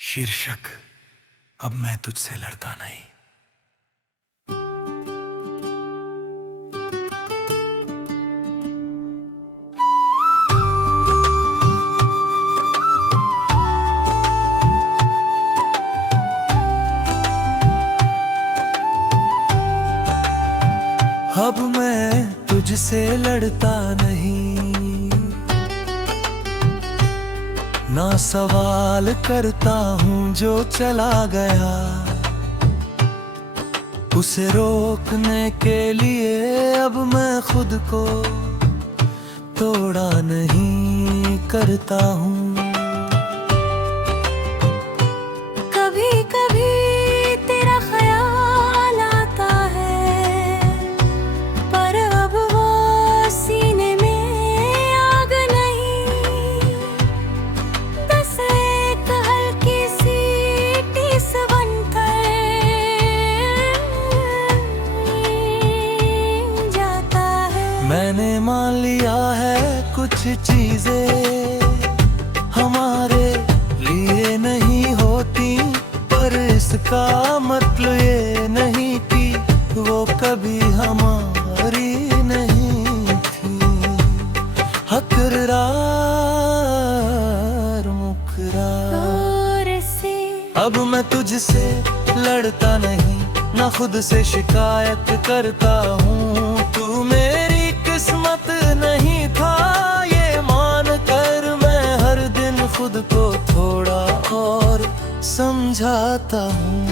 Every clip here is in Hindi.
शीर्षक अब मैं तुझसे लड़ता नहीं। अब मैं तुझसे लड़ता नहीं, ना सवाल करता हूँ जो चला गया। उसे रोकने के लिए अब मैं खुद को तोड़ा नहीं करता हूँ। कभी कभी तेरा ख्याल आता है, पर अब वो सीने में आग नहीं। बस एक हल्की सी टीस बनकर जाता है। मैंने मान लिया है कुछ चीजें हमारे लिए नहीं होती, पर इसका मतलब ये नहीं कि वो कभी हमारी नहीं थी। हकरार मुकरार और से अब मैं तुझसे लड़ता नहीं, ना खुद से शिकायत करता हूँ। तू मेरी किस्मत नहीं था ये मान कर मैं हर दिन खुद को थोड़ा और समझाता हूँ।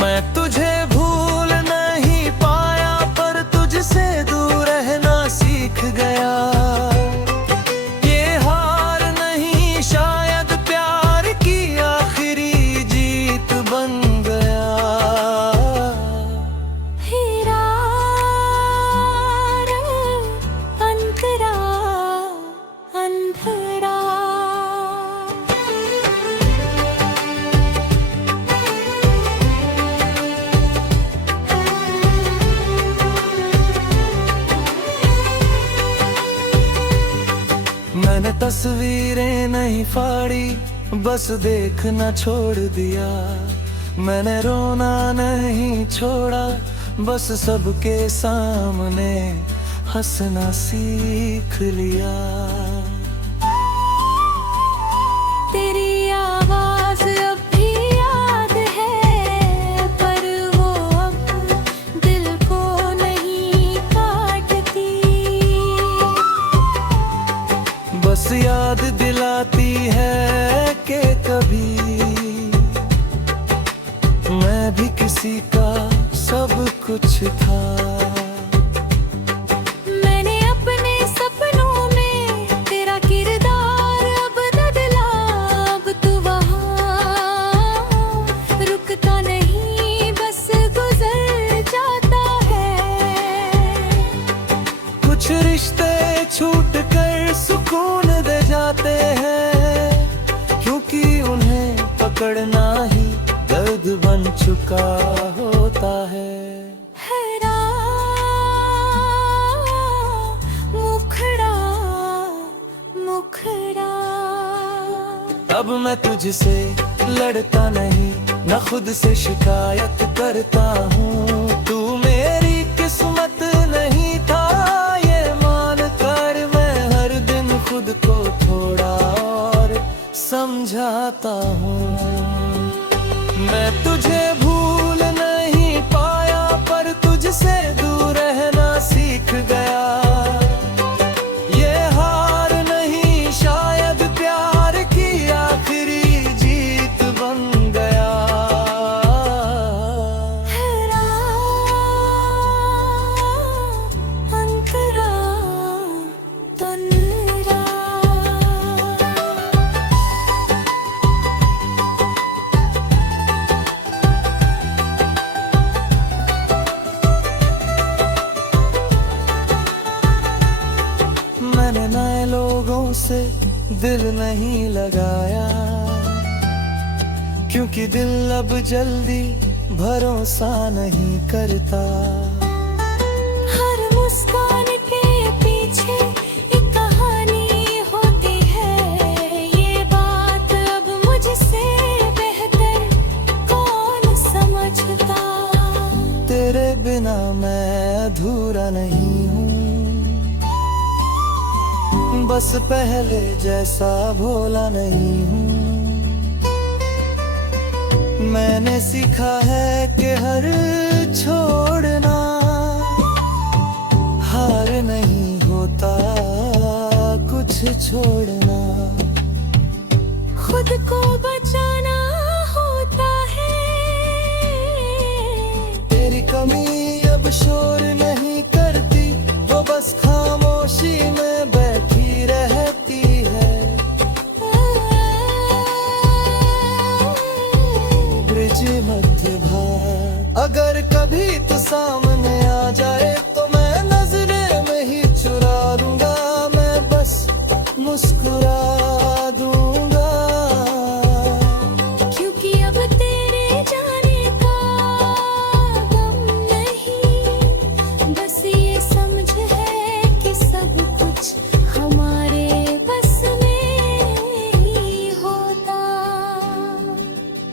मैं तुझे भूल नहीं पाया, पर तुझसे दूर रहना सीख गया। ये हार नहीं शायद प्यार की आखिरी जीत बन गया। हीरा अंतरा अंधरा। मैंने तस्वीरें नहीं फाड़ी, बस देखना छोड़ दिया। मैंने रोना नहीं छोड़ा, बस सबके सामने हंसना सीख लिया। तेरी आवाज अब भी याद है, पर वो अब दिल को नहीं काटती। बस याद दिलाती है कि कभी मैं भी किसी का सब कुछ था। मैंने अपने सपनों में तेरा किरदार अब बदला। अब तू वहाँ रुकता नहीं, बस गुजर जाता है। कुछ रिश्ते छूट कर सुकून दे जाते हैं, क्योंकि उन्हें पकड़ना ही दर्द बन चुका होता है। हरा मुखड़ा मुखड़ा। अब मैं तुझसे लड़ता नहीं, ना खुद से शिकायत करता हूँ। तू मेरी किस्मत नहीं था ये मान कर मैं हर दिन खुद को थोड़ा और समझाता हूँ। मैं तुझे भूल नहीं पाया, पर तुझसे दूर रहना सीख गया। ये हार नहीं शायद प्यार की आखिरी जीत बन गया। हरा अंतरा तन्रा। मैंने नए लोगों से दिल नहीं लगाया, क्योंकि दिल अब जल्दी भरोसा नहीं करता। हर मुस्कान के पीछे एक कहानी होती है, ये बात अब मुझे अधूरा नहीं हूँ, बस पहले जैसा भोला नहीं हूँ। मैंने सीखा है कि हर छोड़ना हार नहीं होता, कुछ छोड़ना खुद को बचाना होता है। तेरी कमी अब शोर नहीं करती, वो बस खामोशी में बैठी रहती है। ब्रिज मध्य भाग अगर कभी तो सामने आ जाए, तो मैं नजरे में ही चुरा लूंगा, मैं बस मुस्कुरा दूंगा। क्योंकि अब तेरे जाने का गम नहीं, बस ये समझ है कि सब कुछ हमारे बस में ही होता।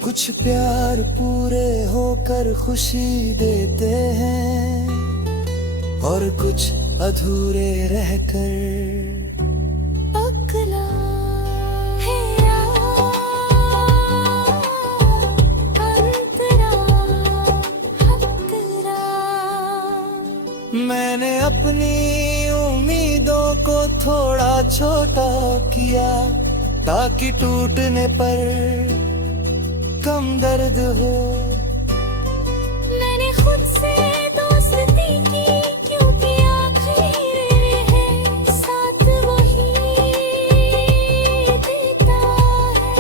कुछ प्यार पूरे होकर खुशी देते हैं, और कुछ अधूरे रहकर पगला है अंतरा हतरा। मैंने अपनी उम्मीदों को थोड़ा छोटा किया, ताकि टूटने पर कम दर्द हो। मैंने खुद से दोस्ती की, क्योंकि आखिर है साथ वही देता है।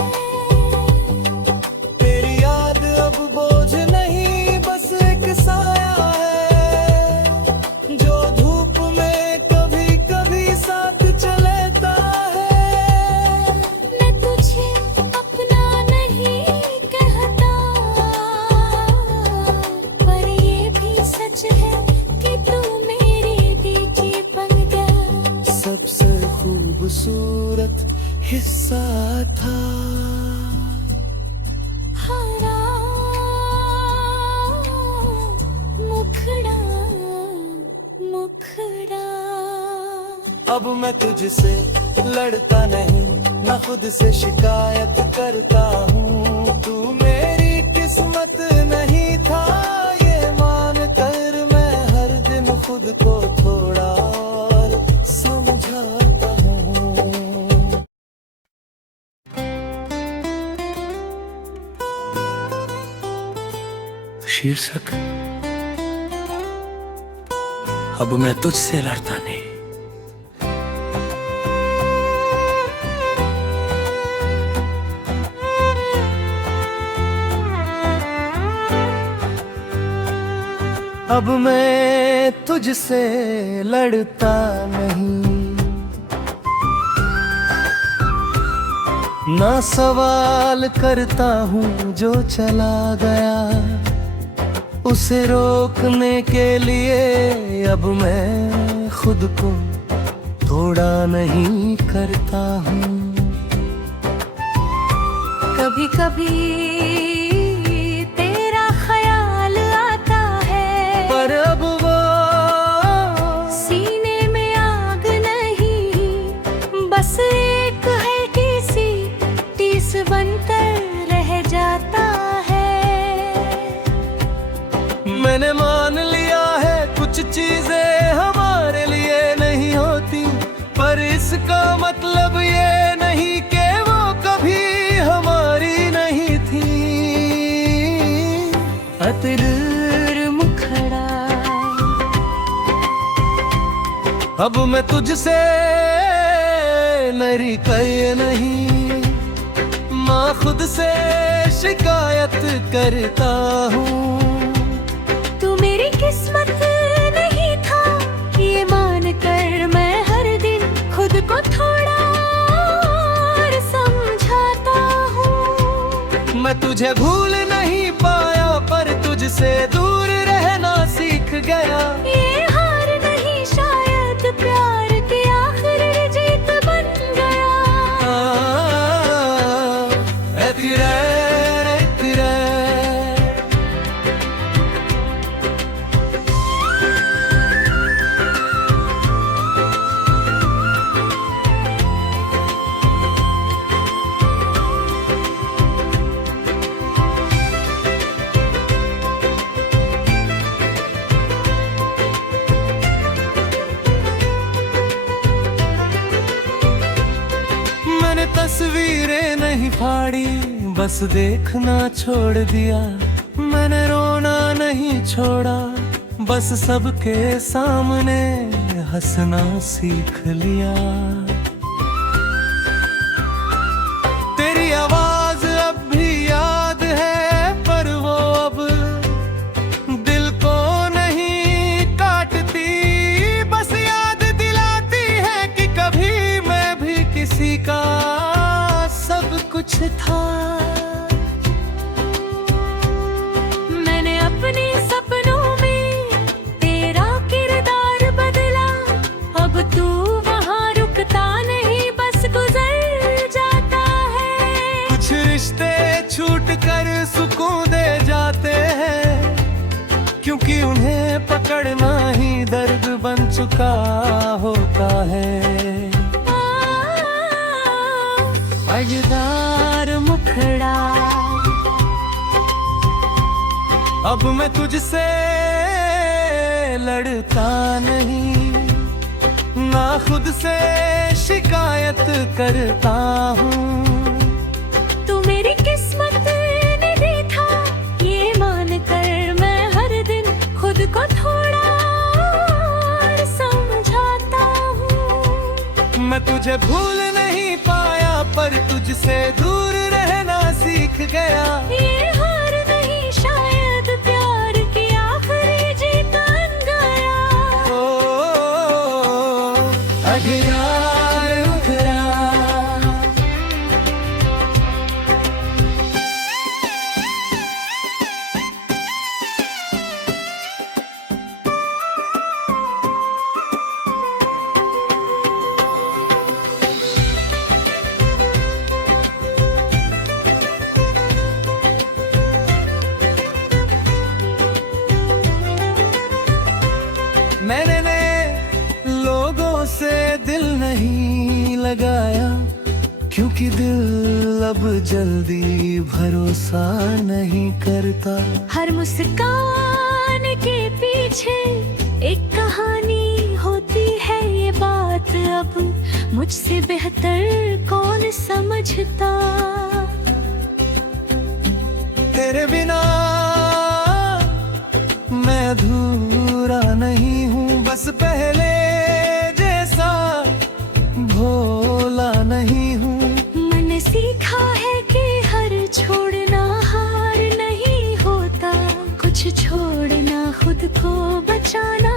तेरी याद अब बोझ नहीं, बस एक साया है, जो धूप में कभी कभी साथ चलता है। मैं तुझे अपना नहीं कहता, पर ये भी सच है कि तू मेरे दिल की बन गया। सबसे खूबसूरत हिस्सा था। हरा मुखड़ा मुखड़ा। अब मैं तुझसे लड़ता नहीं, न खुद से शिकायत करता हूँ। तू मेरी किस्मत नहीं था, ये मान कर मैं हर दिन खुद को थोड़ा और समझाता हूँ। शीर्षक अब मैं तुझसे लड़ता नहीं। अब मैं तुझसे लड़ता नहीं, ना सवाल करता हूँ जो चला गया, उसे रोकने के लिए अब मैं खुद को थोड़ा नहीं करता हूँ। कभी कभी तेरा ख्याल आता है, पर अब वो सीने में आग नहीं, बस एक हल्की सी टीस बनकर रह जाता है। मैंने मान लिया है कुछ चीजें हमारे लिए नहीं होती, पर इसका मतलब ये नहीं कि वो कभी हमारी नहीं थी। अतरूर मुखड़ा। अब मैं तुझसे मेरी कहे नहीं, माँ खुद से शिकायत करता हूँ। तू मेरी किस्मत नहीं था, ये मान कर मैं हर दिन खुद को थोड़ा और समझाता हूँ। मैं तुझे भूल नहीं पाया, पर तुझसे दूर रहना सीख गया। ये हार नहीं, शायद प्यार की आखिरी जीत बन गया। मैंने तस्वीरें नहीं फाड़ी, बस देखना छोड़ दिया। मैंने रोना नहीं छोड़ा, बस सबके सामने हंसना सीख लिया। तेरी आवाज अब भी याद है, पर वो अब दिल को नहीं काटती। बस याद दिलाती है कि कभी मैं भी किसी का सब कुछ था। मैंने अपने सपनों में तेरा किरदार बदला, अब तू वहाँ रुकता नहीं, बस गुजर जाता है। कुछ रिश्ते छूट कर सुकून दे जाते हैं, क्योंकि उन्हें पकड़ना ही दर्द बन चुका होता है। अजगर मुखड़ा, अब मैं तुझसे लड़ता नहीं, ना खुद से शिकायत करता हूँ। तू मेरी किस्मत ने दी था, ये मान कर मैं हर दिन खुद को थोड़ा और समझाता हूँ। मैं तुझे भूल नहीं पाया, पर तुझसे दूर रहना सीख गया। ये हार नहीं, शायद प्यार की आखिरी जीत बन गया। अगरार उखरा, मैंने नए लोगों से दिल नहीं लगाया, क्योंकि दिल अब जल्दी भरोसा नहीं करता। हर मुस्कान के पीछे एक कहानी होती है, ये बात अब मुझसे बेहतर कौन समझता। तेरे बिना मैं अधूरा नहीं हूँ, बस पहले जैसा भोला नहीं हूँ। मैंने सीखा है कि हर छोड़ना हार नहीं होता, कुछ छोड़ना खुद को बचाना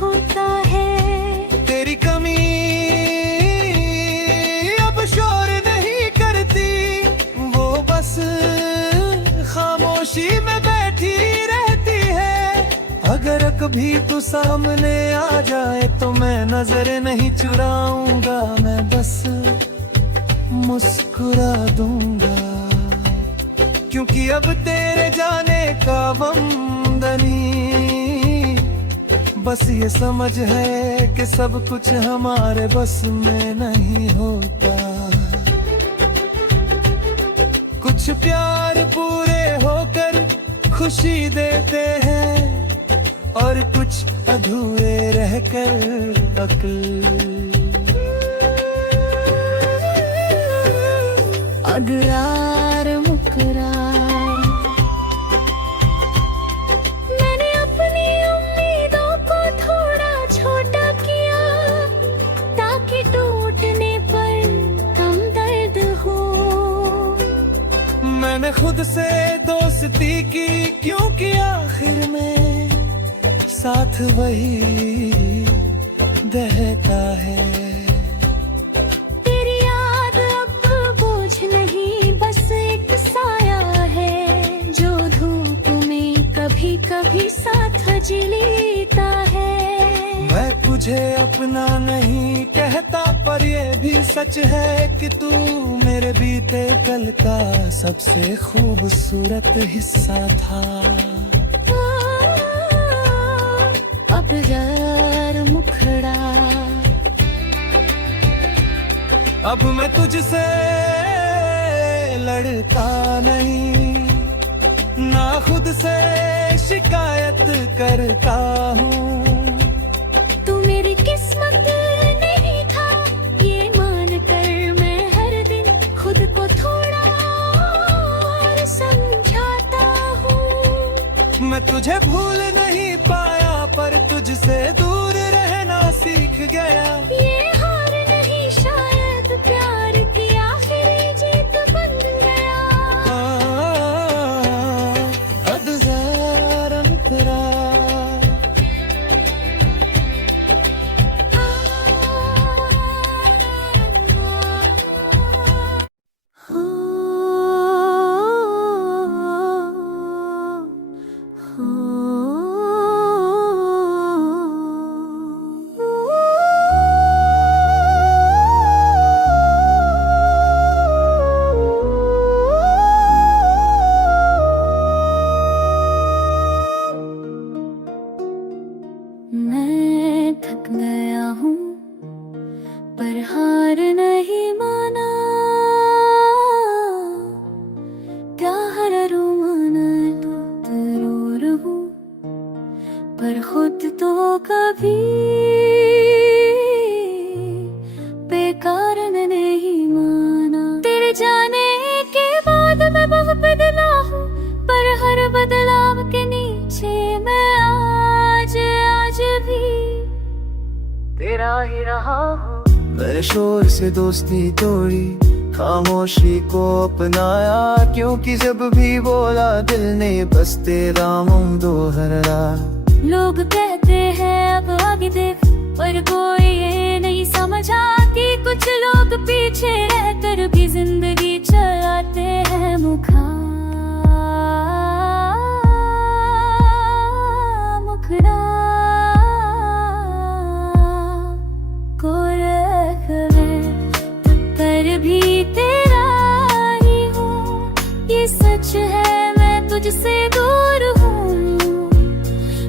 होता है। तेरी कमी अब शोर नहीं करती, वो बस खामोशी में बैठी रहती है। अगर कभी तू सामने आ जाए तो मैं नजर नहीं चुराऊंगा, मैं बस मुस्कुरा दूंगा। क्योंकि अब तेरे जाने का वंदनी, बस ये समझ है कि सब कुछ हमारे बस में नहीं होता। कुछ प्यार पूरे होकर खुशी देते हैं, और कुछ अधूरे रहकर अक्ल। अगरार मुकरा, मैंने अपनी उम्मीदों को थोड़ा छोटा किया, ताकि टूटने पर कम दर्द हो। मैंने खुद से दोस्ती की, क्योंकि आखिर में साथ वही देता है। तेरी याद अब बोझ नहीं, बस एक साया है, जो धूप में कभी कभी साथ जी लेता है। मैं तुझे अपना नहीं कहता, पर ये भी सच है कि तू मेरे बीते कल का सबसे खूबसूरत हिस्सा था। अगरार मुखड़ा, अब मैं तुझसे लड़ता नहीं, ना खुद से शिकायत करता हूँ। तू मेरी किस्मत नहीं था, ये मान कर मैं हर दिन मैं तुझे भूल नहीं पाया, पर तुझसे दूर रहना सीख गया। ये हार नहीं शायद प्यार की आखिरी जीत बन गया। अब जरा अंतरा मैं थक गया हूँ पर हार नहीं माना। क्या हरू माना तो जरूर हूँ, पर खुद तो कभी बेकार नहीं माना। तेरे जाने के बाद मैं बहुत बदला हूँ, पर हर बदलाव के नीचे मैं आज भी तेरा ही रहा हूँ। मैंने शोर से दोस्ती तोड़ी, खामोशी को अपनाया, क्योंकि जब भी बोला दिल ने बस तेरा मुंह दोहराया। लोग कहते हैं अब आगे देख, पर कोई ये नहीं समझा कि कुछ लोग पीछे रहकर भी जिंदगी चलाते हैं मुखरा। कर भी तेरा ही हूँ, ये सच है मैं तुझसे दूर हूँ।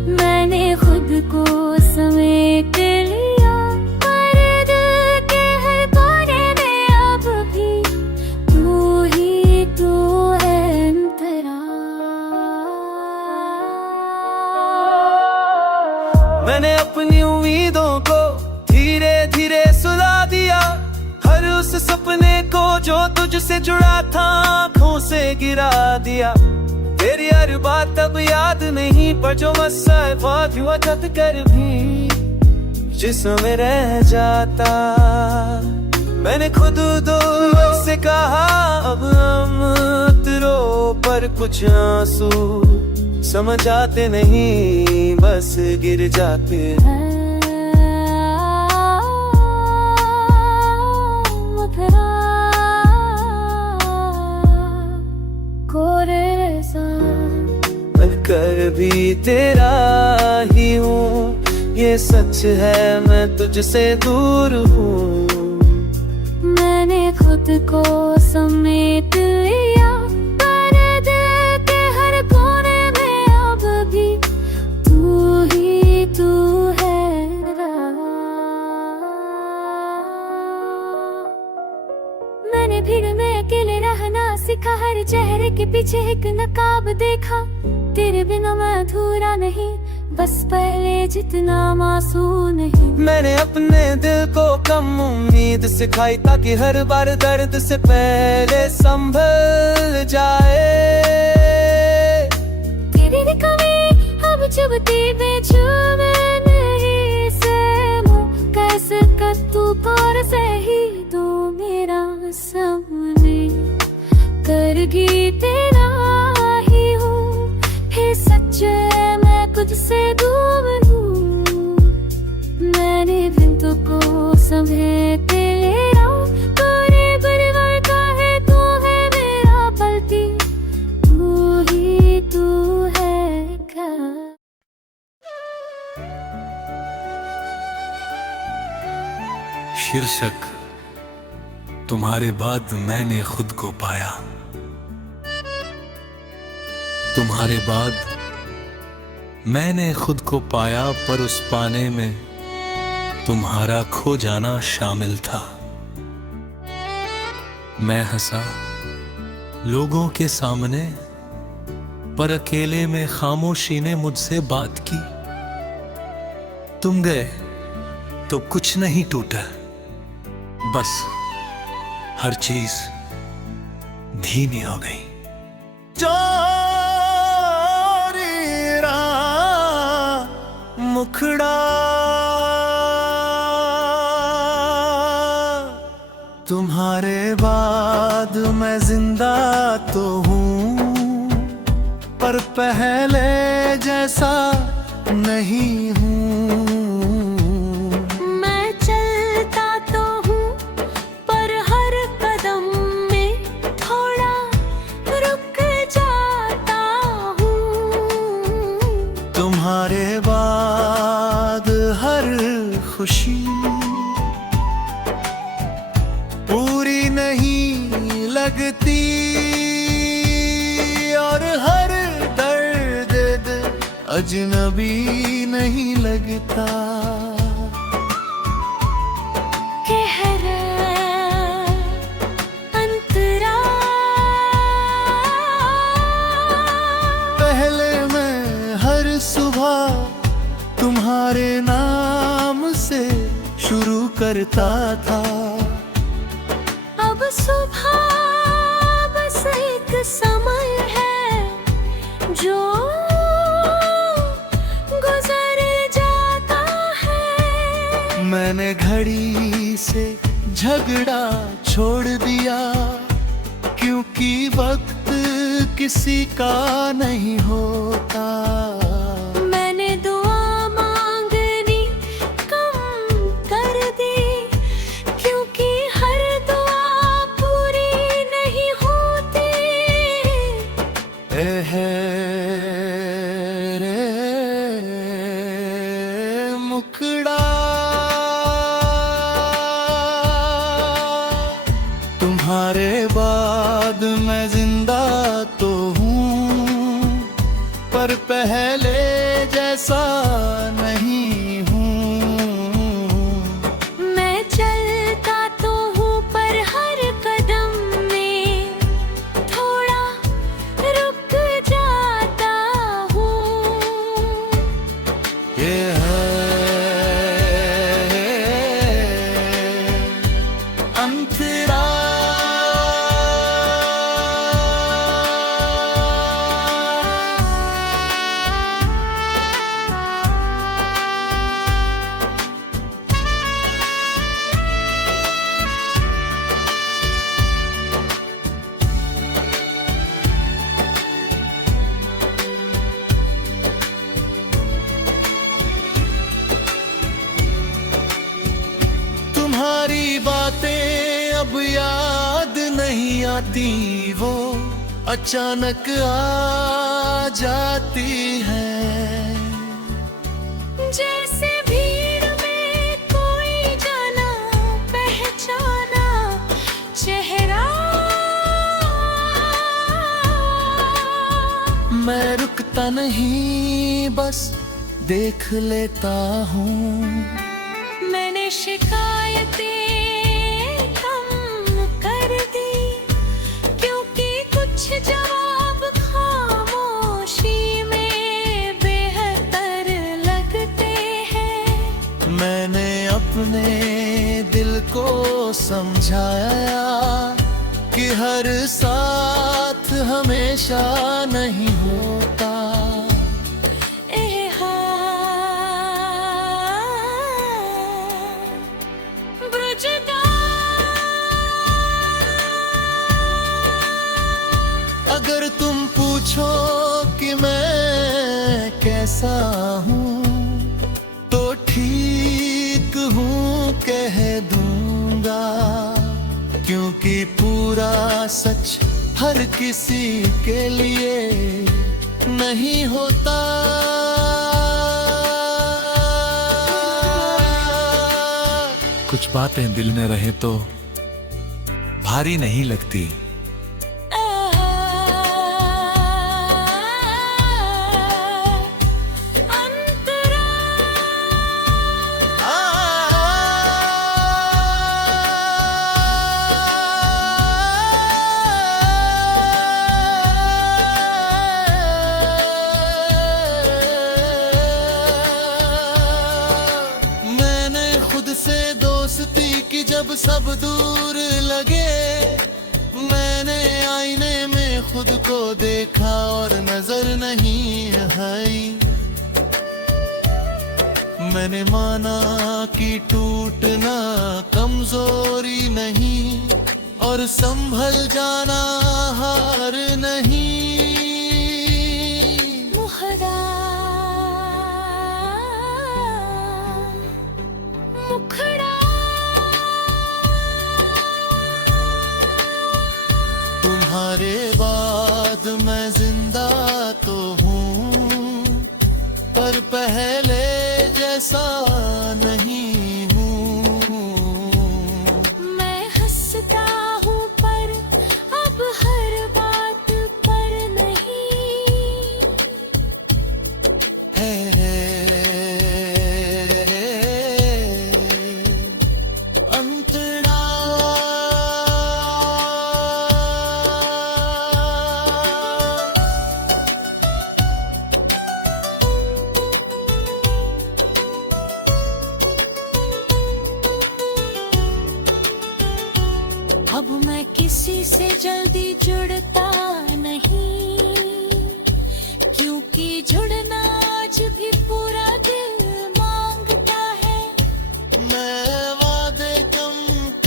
मैंने खुद को समेट लिया, पर दिल के हर कोने में अब भी तू है अंतरा। मैंने अपनी उम्मीदों को धीरे धीरे सुला दिया, हर उस सपने को जो तुझसे जुड़ा था आँखों से गिरा दिया। तेरी हर बात अब याद नहीं, पर जो मसफ़ात हुआ छत कर भी जिसमें रह जाता। मैंने खुद दो से कहा अब मत रो, पर कुछ आंसू समझ आते नहीं, बस गिर जाते हैं। कर भी तेरा ही हूँ, ये सच है मैं तुझसे दूर हूँ। मैंने खुद को समेट लिया, पर दिल के हर कोने में अब भी तू है। मैंने भीड़ में अकेले रहना सीखा, हर चेहरे के पीछे एक नकाब देखा। तेरे बिना मैं अधूरा नहीं, बस पहले जितना मासूम नहीं। मैंने अपने दिल को कम उम्मीद सिखाई, ताकि हर बार दर्द से पहले संभल जाए। तेरी भी कमी अब चुभती बेचैन नहीं से मुँह कैसे कर तू पर से ही तो मेरा सामने करगी तेरा ही हूँ। हे सच है मैं कुछ से दूर हूँ, मैंने बिन तुझको समेट लिया। तूने परिवार का है, तू है मेरा पलती, तू है घर। शीर्षक तुम्हारे बाद मैंने खुद को पाया। तुम्हारे बाद मैंने खुद को पाया, पर उस पाने में तुम्हारा खो जाना शामिल था। मैं हंसा लोगों के सामने, पर अकेले में खामोशी ने मुझसे बात की। तुम गए तो कुछ नहीं टूटा, बस हर चीज धीमी हो गई। चोरी मुखड़ा तुम्हारे बाद मैं जिंदा तो हूँ, पर पहले जैसा नहीं हूँ। मैं चलता तो हूँ पर हर कदम में थोड़ा रुक जाता हूँ। तुम्हारे बाद हर खुशी पूरी नहीं लगती, और हर दर्द अजनबी नहीं लगता। गहरा अंतरा पहले मैं हर सुबह तुम्हारे नाम से शुरू करता था। अब सुबह बस एक समय है जो गुजर जाता है। मैंने घड़ी से झगड़ा छोड़ दिया, क्योंकि वक्त किसी का नहीं होता। मैंने दुआ मांगनी कम कर दी, क्योंकि हर दुआ पूरी नहीं होती। रे मुखड़ा तुम्हारे बाद मैं जिंदा तो हूँ, पर पहले जैसा नहीं हूँ। मैं चलता तो हूँ पर हर कदम में थोड़ा रुक जाता हूँ। ये है अंतरा तुम्हारी बातें अब याद नहीं आती, वो अचानक आ जाती है। जैसे भीड़ में कोई जाना पहचाना चेहरा। मैं रुकता नहीं, बस देख लेता हूँ। मैंने शिकायतें कम कर दी, क्योंकि कुछ जवाब खामोशी में बेहतर लगते हैं। मैंने अपने दिल को समझाया कि हर साथ हमेशा नहीं होता। अगर तुम पूछो कि मैं कैसा हूँ, तो ठीक हूँ कह दूंगा, क्योंकि पूरा सच हर किसी के लिए नहीं होता। कुछ बातें दिल में रहे तो भारी नहीं लगती। से दोस्ती की जब सब दूर लगे, मैंने आईने में खुद को देखा और नजर नहीं आई। मैंने माना कि टूटना कमजोरी नहीं और संभल जाना हार नहीं। मुखड़ा मुखड़ा तुम्हारे बाद मैं जिंदा तो हूँ, पर पहले जैसा नहीं हूँ। मैं हंसता हूँ पर अब हर बात पर नहीं। है अंतरा अब मैं किसी से जल्दी जुड़ता नहीं, क्योंकि जुड़ना आज भी पूरा दिल मांगता है। मैं वादे कम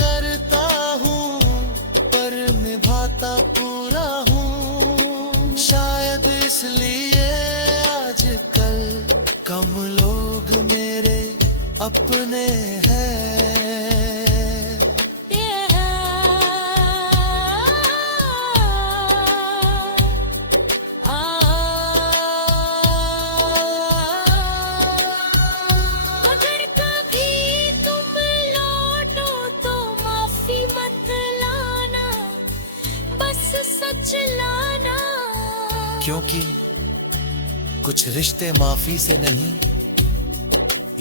करता हूँ पर निभाता पूरा हूँ। शायद इसलिए आजकल कम लोग मेरे अपने हैं। अगर कभी तुम लौटो तो माफी मत लाना, बस सच लाना। क्योंकि कुछ रिश्ते माफी से नहीं,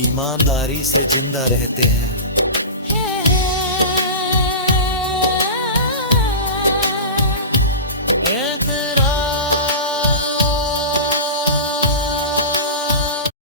ईमानदारी से जिंदा रहते हैं।